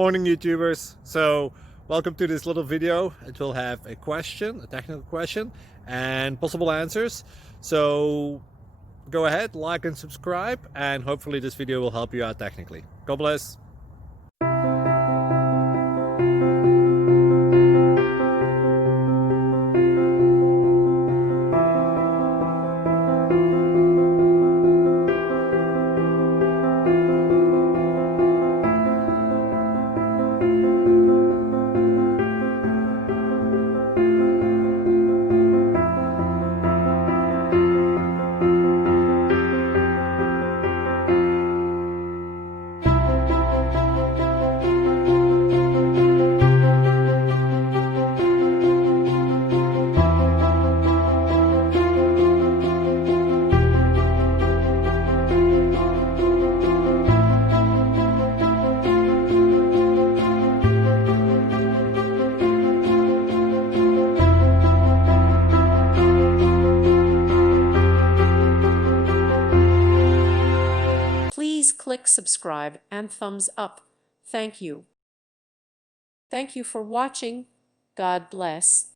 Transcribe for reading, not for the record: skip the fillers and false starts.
Morning YouTubers. So welcome to this little video. It will have a question, a technical question, and possible answers. So go ahead, like and subscribe, and hopefully this video will help you out technically. God bless. Please click subscribe and thumbs up. Thank you. Thank you for watching. God bless.